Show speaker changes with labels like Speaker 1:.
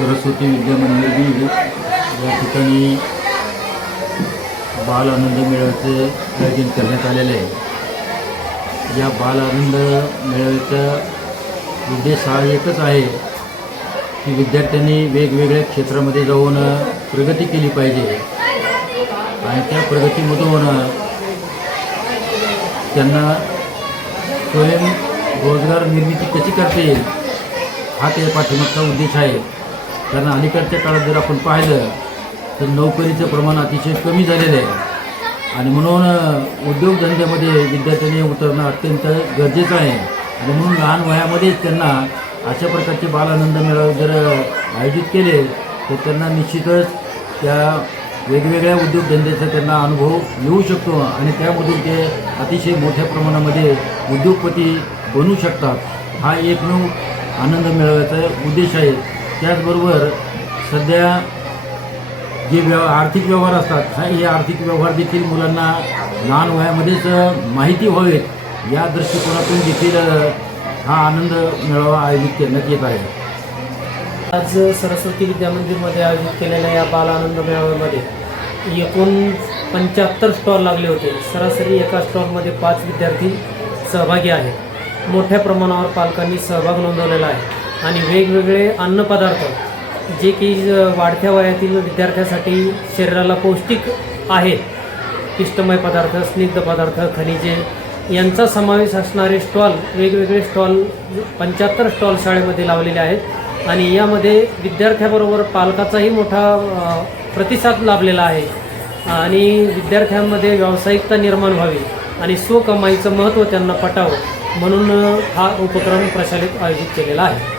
Speaker 1: सरस्वती विद्या मंदिर बीड या ठिकाणी बाल आनंद मेळाव्याचे आयोजन करण्यात आलेले आहे. या बाल आनंद मेळाव्याचा उद्देश हा एकच आहे की विद्यार्थ्यांनी वेगवेगळ्या क्षेत्रामध्ये जाऊन प्रगती केली पाहिजे. आणि त्या प्रगतीमधून त्यांना स्वयं रोजगार निर्मिती कशी करता येईल हा त्या पाठिंबाचा उद्देश आहे. कारण अलीकडच्या काळात जर आपण पाहिलं तर नोकरीचं प्रमाण अतिशय कमी झालेलं आहे. आणि म्हणून उद्योगधंद्यामध्ये विद्यार्थ्यांनी उतरणं अत्यंत गरजेचं आहे. आणि म्हणून लहान वयामध्येच त्यांना अशा प्रकारचे बालानंद मेळावे जर आयोजित केले तर त्यांना निश्चितच त्या वेगवेगळ्या उद्योगधंद्याचा त्यांना अनुभव येऊ शकतो आणि त्यामधून ते अतिशय मोठ्या प्रमाणामध्ये उद्योगपती बनू शकतात. हा एकमेव आनंद मेळाव्याचा उद्देश आहे. त्याचबरोबर सध्या जे व्यव आर्थिक व्यवहार असतात हे आर्थिक व्यवहार देखील मुलांना लहान वयामध्येच माहिती व्हावेत या दृष्टिकोनातून देखील हा आनंद मेळावा आयोजित करण्यात येत आहे.
Speaker 2: आज सरस्वती विद्या मंदिरमध्ये आयोजित केलेल्या या बाल आनंद मेळाव्यामध्ये एकूण पंच्याहत्तर स्टॉल लागले होते. सरासरी एका स्टॉलमध्ये पाच विद्यार्थी सहभागी आहेत. मोठ्या प्रमाणावर पालकांनी सहभाग नोंदवलेला आहे. आणि वेगवेगळे अन्नपदार्थ जे की वाढत्या वयातील विद्यार्थ्यासाठी शरीराला पौष्टिक आहेत. पिष्टमय पदार्थ स्निग्ध पदार्थ खनिजे यांचा समावेश असणारे स्टॉल वेगवेगळे स्टॉल पंच्याहत्तर स्टॉल शाळेमध्ये लावलेले आहेत. आणि यामध्ये विद्यार्थ्याबरोबर पालकाचाही मोठा प्रतिसाद लाभलेला आहे. आणि विद्यार्थ्यांमध्ये व्यावसायिकता निर्माण व्हावी आणि स्वकमाईचं महत्त्व त्यांना पटावं म्हणून हा उपक्रम प्रचलित आयोजित केलेला आहे.